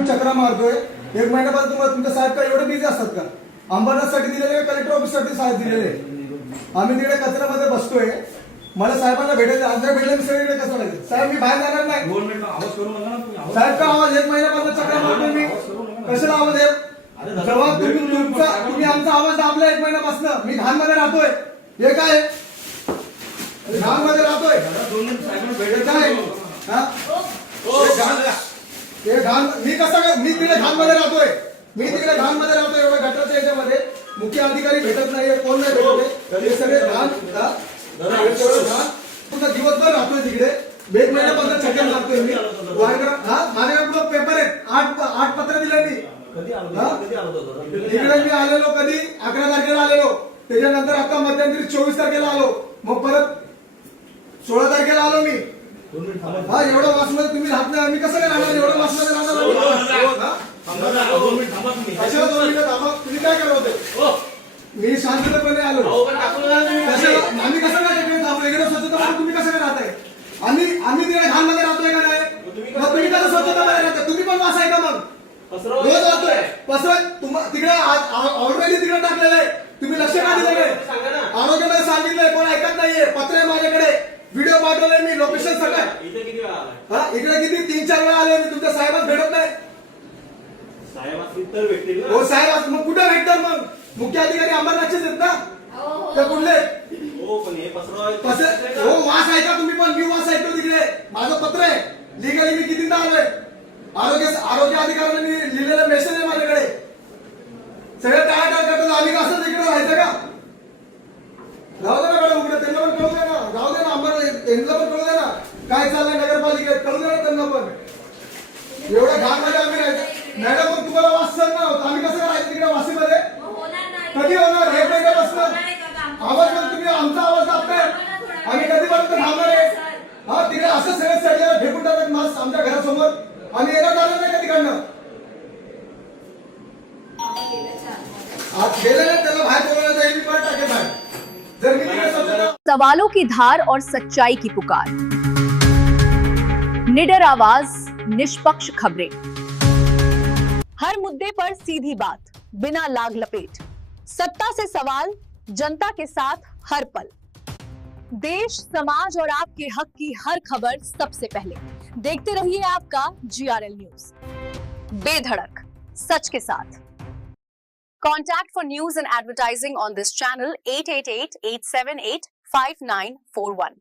मी चक्रा मारतोय, 1 महिन्यापासून तुम्हाला तुमच्या साहेब का एवढे बिझी असतात का? अंबरनाथसाठी दिलेले, कलेक्टर ऑफिससाठी साहेब दिलेले. आम्ही तिकडे कचऱ्यामध्ये बसतोय, मला साहेबांना भेटायचं, आज नाही भेटलं मी सगळीकडे कसं लागेल साहेब, मी बाहेर जाणार नाही. 2 मिनिट आवाज करू नका ना. साहेब का आवाज 1 महिन्यापासून चक्रा मारतोय मी, कशाला आवाज आहे? जेव्हा तुम्ही आमचा आवाज दाबला 1 महिन्यापासून, मी घाणमध्ये राहतोय, हे काय घाणमध्ये राहतोय? मी कसं, मी तिकडे घाणमध्ये राहतोय, एवढ्या गटाच्या याच्यामध्ये मुख्य अधिकारी भेटत नाहीये, कोण नाही भेटत, हे सगळे घाण पूर्ण दिवसभर राहतोय तिकडे. 1 महिन्यापासून चक्कर लागतोय मी. माझ्याकडे पेपर आहेत, 8 पत्र दिले मी. तिकडे मी आलेलो कधी 11 तारखेला आलेलो, त्याच्यानंतर आता मध्यंतरी 24 तारखेला आलो, मग परत 16 तारखेला आलो मी. हा, एवढं वासमध्ये तुम्ही राहत नाही, आम्ही कसं काय राहणार? एवढं वासमध्ये राहणार तुम्ही काय करत होते? मी शांततेपणे आलो, आम्ही कसं काय वेगळं स्वच्छता म्हणून तुम्ही कसं काय राहताय? आम्ही तिकडे घाणमध्ये राहतोय का नाही? मग तुम्ही कसं स्वच्छतामध्ये राहताय? तुम्ही पण वास आहे का? मग रोज राहतोय पसरत, तिकडे ऑलरेडी तिकडे टाकलेलं आहे, तुम्ही लक्ष का दिलं नाही? आरोग्यामध्ये सांगितलंय, पण ऐकत नाहीये. पत्र आहे माझ्याकडे, व्हिडिओ पाठवले मी, लोकेशन सगळं. इकडे किती 3-4 वेळा आले मी, तुमच्या साहेबात भेटत नाही. हो साहेब, मग कुठे भेटतात? मग मुख्य अधिकारी अंबरनाथचेच आहेत ना, ते कुठले? हो, वास आहे का तुम्ही पण? मी वास ऐकतो तिकडे, माझं पत्र आहे, लिगली मी कितीदा आलोय. आरोग्य अधिकाऱ्यांनी मी लिहिलेला मेसेज आहे माझ्याकडे. सगळे टाळाटाळ करतात, आम्ही असं तिकडे राहायचं का? राहू दे ना मॅडम, उघडे त्यांना पण कळू दे ना, राहू दे ना, यांना पण कळू दे ना काय चाललंय नगरपालिकेत, कळू दे ना त्यांना पण. एवढ्या घाणमध्ये आम्ही राहायचं. मॅडम, मग तुम्हाला वास सहन नाही होत, आम्ही कसं राहायचं तिकडे वासीमध्ये? कधी होणार? हे महिन्यापासून आवाज, मग तुम्ही आमचा आवाज दाबताय, आम्ही कधीपर्यंत थांबणार आहे? हा, तिकडे असं सगळं सगळ्याला फेकून टाकत मास्क आमच्या घरासमोर, आम्ही येणार आलं नाही का तिकडनं? आज गेले ना, त्याला बाहेर बोलवलं जाईल, मी पण टाकेल बाहेर. जर मी तिकडे स्वच्छता. सवालों की धार और सच्चाई की पुकार, निडर आवाज, निष्पक्ष खबरें, हर मुद्दे पर सीधी बात, बिना लाग लपेट, सत्ता से सवाल, जनता के साथ हर पल, देश समाज और आपके हक की हर खबर सबसे पहले देखते रहिए आपका GRL न्यूज, बेधड़क सच के साथ. Contact for news and advertising on this channel 888-878-5941.